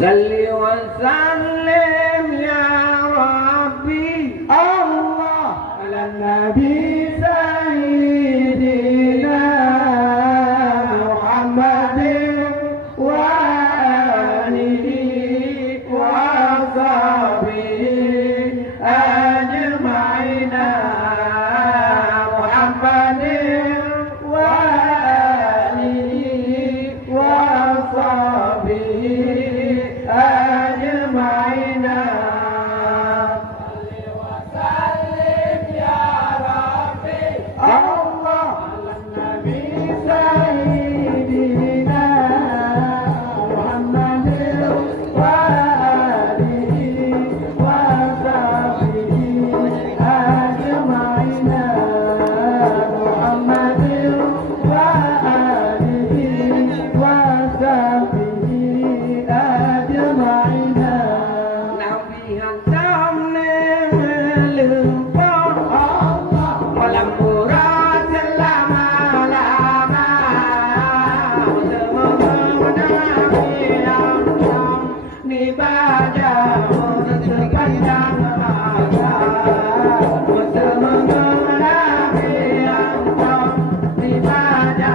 صل وسلم يا ربي الله على النبي سيدنا محمد وآله وصحبه أجمعين محمد وآله وصحبه أجمعين صل وسلم يا ربي الله على النبي سيدنا محمد وآله وصحبه أجمعين محمد وآله وصحبه أجمعين Nabi hantam lempang Allah malam murad selama lama Nabi hantam ni baca sepanjang masa Nabi hantam ni baca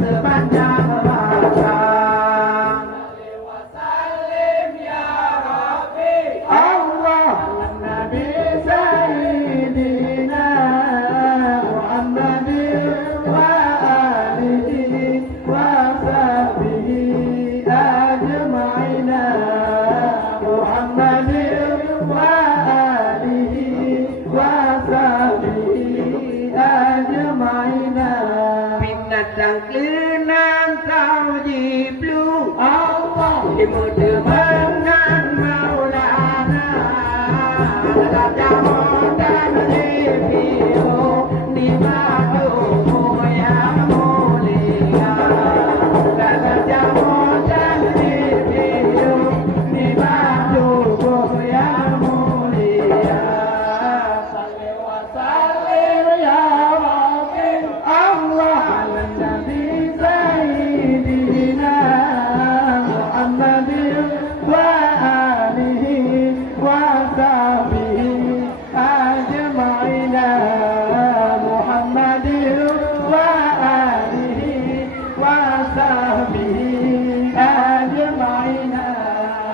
sepanjang masa Allah Nabi Sayyidina Muhammad wa alihi wa sahbihi ajma'in Muhammad wa alihi wa sahbihi ajma'in binatang kenang kau jiblu Allah dimudemangan maulana Raja dan Revio di madu yang mulia Raja dan Revio di madu yang mulia Salli wa sallim ya Rabbi Allah ala Nabi Sayyidina Muhammad wa alihi wa sahbihi أجمعين محمد وآله وصحبه أجمعين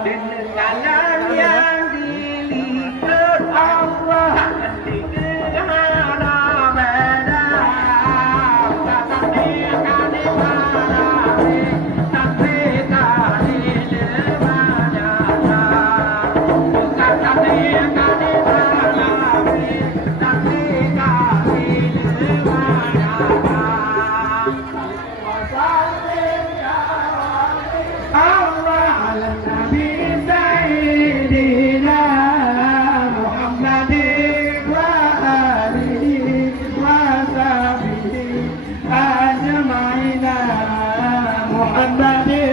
dengan salam yang dilihat Allah di gerhana Badar sampai kali malam sampai kali lebaran bukan sampai kali malam Banda di